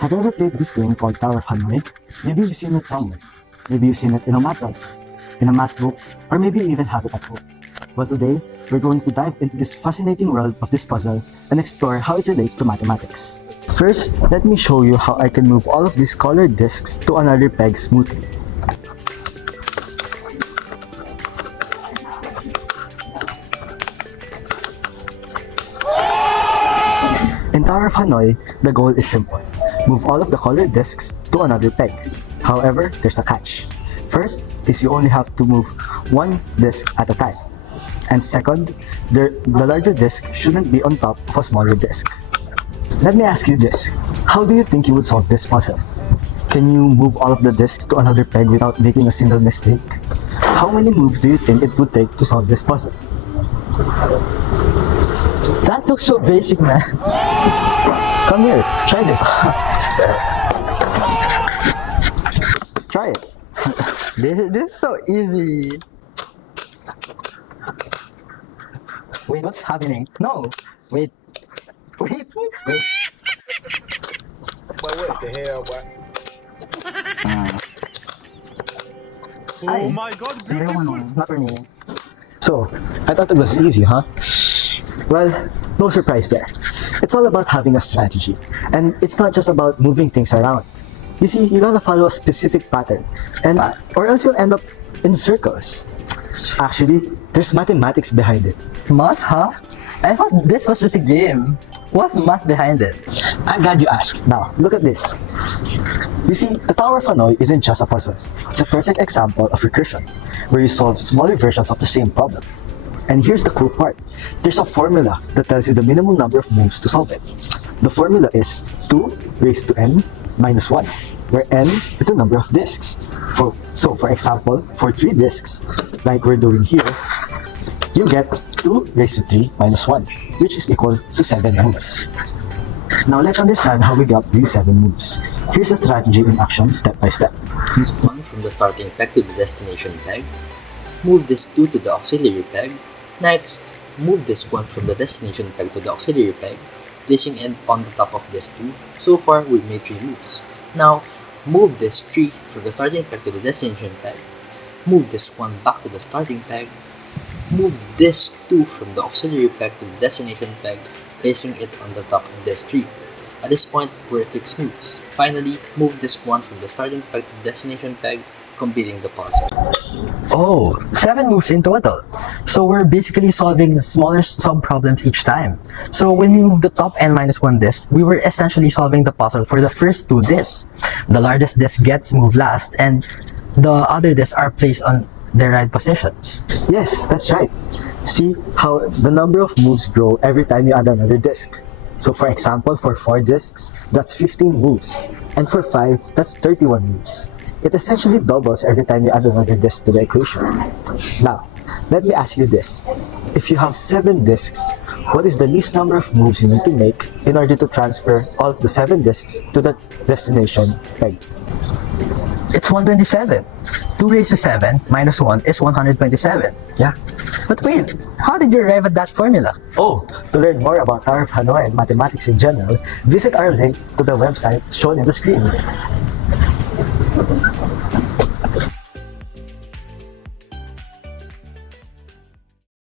Have you ever played this game called Tower of Hanoi? Maybe you've seen it somewhere. Maybe you've seen it in a math class, in a math book, or maybe you even have it at home. But today, we're going to dive into this fascinating world of this puzzle and explore how it relates to mathematics. First, let me show you how I can move all of these colored discs to another peg smoothly. In Tower of Hanoi, the goal is simple. Move all of the colored discs to another peg. However, there's a catch. First is you only have to move one disc at a time. And second, the larger disc shouldn't be on top of a smaller disc. Let me ask you this. How do you think you would solve this puzzle? Can you move all of the discs to another peg without making a single mistake? How many moves do you think it would take to solve this puzzle? That looks so basic, man. Come here, try this. Try it. This is so easy. Wait, what's happening? No, wait. Wait. Boy, what the hell, boy? Ay, my god, hindi beautiful! naman, not for me. So, I thought it was easy, huh? Well, no surprise there. It's all about having a strategy. And it's not just about moving things around. You see, you gotta follow a specific pattern, and or else you'll end up in circles. Actually, there's mathematics behind it. Math, huh? I thought this was just a game. What's math behind it? I'm glad you asked. Now, look at this. You see, the Tower of Hanoi isn't just a puzzle. It's a perfect example of recursion, where you solve smaller versions of the same problem. And here's the cool part. There's a formula that tells you the minimum number of moves to solve it. The formula is 2 raised to n minus 1, where n is the number of discs. So for example, for 3 discs, like we're doing here, you get 2 raised to 3 minus 1, which is equal to 7 moves. Now let's understand how we got these 7 moves. Here's the strategy in action step by step. This 1 from the starting peg to the destination peg. Move this 2 to the auxiliary peg. Next, move this 1 from the destination peg to the auxiliary peg, placing it on the top of this 2. So far, we've made 3 moves. Now, move this 3 from the starting peg to the destination peg. Move this 1 back to the starting peg. Move this 2 from the auxiliary peg to the destination peg, placing it on the top of this 3. At this point, we're at 6 moves. Finally, move this 1 from the starting peg to the destination peg, completing the puzzle. Oh, 7 moves in total. So we're basically solving smaller sub-problems each time. So when we move the top n minus 1 disc, we were essentially solving the puzzle for the first 2 discs. The largest disc gets moved last, and the other discs are placed on their right positions. Yes, that's right. See how the number of moves grow every time you add another disc. So for example, for 4 discs, that's 15 moves. And for 5, that's 31 moves. It essentially doubles every time you add another disc to the equation. Now, let me ask you this. If you have 7 discs, what is the least number of moves you need to make in order to transfer all of the 7 discs to the destination peg? It's 127. 2 raised to 7 minus 1 is 127. Yeah. But wait, how did you arrive at that formula? Oh, to learn more about Tower of Hanoi and mathematics in general, visit our link to the website shown in the screen.